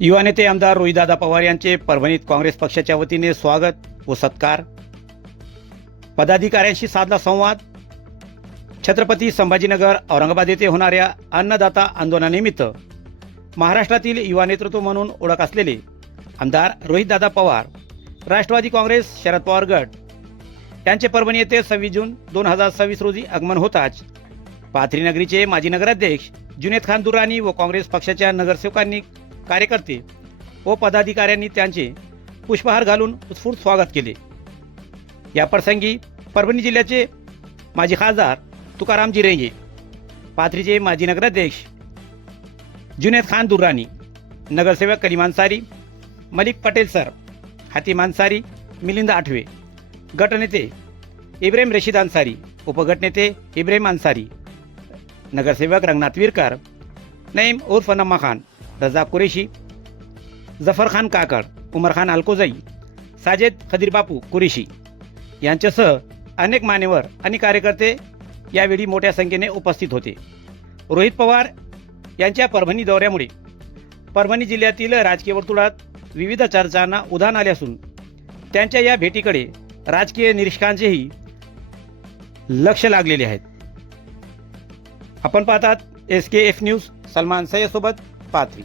युवा नेते आमदार रोहितदादा पवार यांचे परभणीत काँग्रेस पक्षाच्या वतीने स्वागत व सत्कार. पदाधिकाऱ्यांशी साधला संवाद. छत्रपती संभाजीनगर औरंगाबाद येथे होणाऱ्या अन्नदाता आंदोलनानिमित्त महाराष्ट्रातील युवा नेतृत्व म्हणून ओळख असलेले आमदार रोहितदादा पवार, राष्ट्रवादी काँग्रेस शरद पवार गट यांचे परभणी येथे 26 जून 2026 रोजी आगमन होताच पाथरी नगरीचे माजी नगराध्यक्ष जुनेद खान दुर्रानी व काँग्रेस पक्षाच्या नगरसेवकांनी, कार्यकर्ते व पदाधिकाऱ्यांनी त्यांचे पुष्पहार घालून उत्स्फूर्त स्वागत केले. या प्रसंगी परभणी जिल्ह्याचे माजी खासदार तुकारामजी रेंगे, पाथरीचे माजी नगराध्यक्ष जुनेद खान दुर्रानी, नगरसेवक कलीम अन्सारी, मलिक पटेल सर, हातीम अन्सारी, मिलिंद आठवे, गटनेते इब्राहिम रशीद अन्सारी, उपगटनेते इब्राहिम अन्सारी, नगरसेवक रंगनाथ विरकर, नईम उर्फ नम्मा खान, रजा कुरेशी, जफर खान काकड, उमर खान अलकोजाई, साजेद खदीर बापू कुरेशी यांच्यासह अनेक मान्यवर आणि कार्यकर्ते यावेळी मोठ्या संख्येने उपस्थित होते. रोहित पवार यांच्या परभणी दौऱ्यामुळे परभणी जिल्ह्यातील राजकीय वर्तुळात विविध चर्चांना उधाण आले असून त्यांच्या या भेटीकडे राजकीय निरीक्षकांचेही लक्ष लागलेले आहेत. आपण पाहतात SKF न्यूज. सलमान सय्यद सोबत पाथरी.